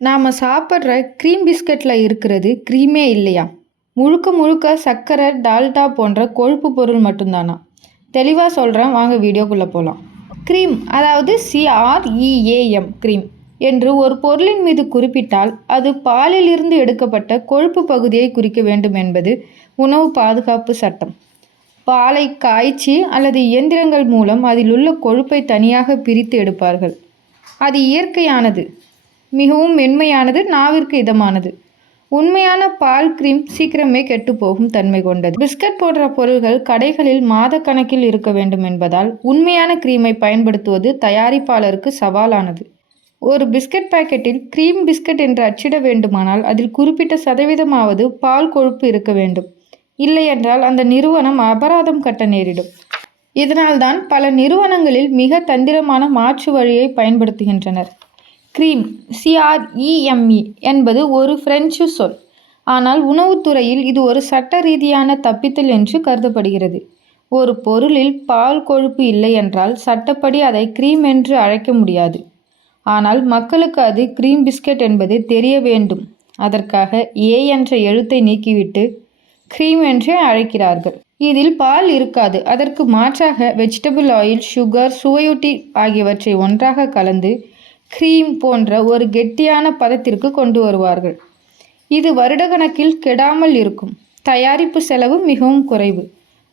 நாம் சாப்பிட்ற க்ரீம் பிஸ்கட்டில் இருக்கிறது க்ரீமே இல்லையா? முழுக்க முழுக்க சர்க்கரை, டால்டா போன்ற கொழுப்பு பொருள் மட்டும்தானா? தெளிவாக சொல்கிறேன், வாங்க வீடியோக்குள்ளே போகலாம். க்ரீம், அதாவது CREAM க்ரீம் என்று ஒரு பொருளின் மீது குறிப்பிட்டால் அது பாலில் இருந்து எடுக்கப்பட்ட கொழுப்பு பகுதியை குறிக்க வேண்டும் என்பது உணவு பாதுகாப்பு சட்டம். பாலை காய்ச்சி அல்லது இயந்திரங்கள் மூலம் அதில் உள்ள கொழுப்பை தனியாக பிரித்து எடுப்பார்கள். அது இயற்கையானது, மிகவும் மென்மையானது, நாவிற்கு இதமானது. உண்மையான பால் க்ரீம் சீக்கிரமே கெட்டுப்போகும் தன்மை கொண்டது. பிஸ்கட் போன்ற பொருள்கள் கடைகளில் மாத கணக்கில் இருக்க வேண்டும் என்பதால் உண்மையான க்ரீமை பயன்படுத்துவது தயாரிப்பாளருக்கு சவாலானது. ஒரு பிஸ்கட் பாக்கெட்டில் க்ரீம் பிஸ்கட் என்று அச்சிட வேண்டுமானால் அதில் குறிப்பிட்ட சதவீதமாவது பால் கொழுப்பு இருக்க வேண்டும். இல்லையென்றால் அந்த நிறுவனம் அபராதம் கட்ட நேரிடும். இதனால்தான் பல நிறுவனங்களில் மிக தந்திரமான மாற்று வழியை பயன்படுத்துகின்றனர். க்ரீம், CREME என்பது ஒரு பிரெஞ்சு சொல். ஆனால் உணவுத்துறையில் இது ஒரு சட்ட ரீதியான தப்பித்தல் என்று கருதப்படுகிறது. ஒரு பொருளில் பால் கொழுப்பு இல்லை என்றால் சட்டப்படி அதை க்ரீம் என்று அழைக்க முடியாது. ஆனால் மக்களுக்கு அது க்ரீம் பிஸ்கட் என்பது தெரிய வேண்டும். அதற்காக ஏ என்ற எழுத்தை நீக்கிவிட்டு க்ரீம் என்றே அழைக்கிறார்கள். இதில் பால் இருக்காது. அதற்கு மாற்றாக வெஜிடபிள் ஆயில், சுகர், சுவையூட்டி ஆகியவற்றை ஒன்றாக கலந்து க்ரீம் போன்ற ஒரு கெட்டியான பதத்திற்கு கொண்டு வருவார்கள். இது வருடக்கணக்கில் கெடாமல் இருக்கும். தயாரிப்பு செலவு மிகவும் குறைவு.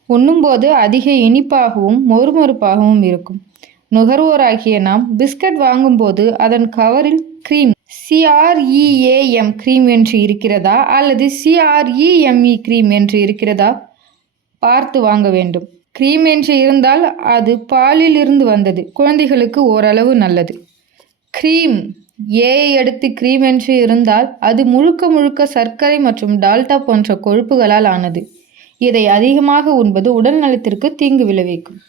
உண்ணும்போது அதிக இனிப்பாகவும் மொறுமொறுப்பாகவும் இருக்கும். நுகர்வோராகிய நாம் பிஸ்கட் வாங்கும்போது அதன் கவரில் க்ரீம், CREAM க்ரீம் என்று இருக்கிறதா அல்லது CREME க்ரீம் என்று இருக்கிறதா பார்த்து வாங்க வேண்டும். க்ரீம் என்று இருந்தால் அது பாலில் இருந்து வந்தது, குழந்தைகளுக்கு ஓரளவு நல்லது. க்ரீம், ஏயை அடுத்து க்ரீம் என்று இருந்தால் அது முழுக்க முழுக்க சர்க்கரை மற்றும் டால்டா போன்ற கொழுப்புகளால் ஆனது. இதை அதிகமாக உண்பது உடல் நலத்திற்கு தீங்கு விளைவிக்கும்.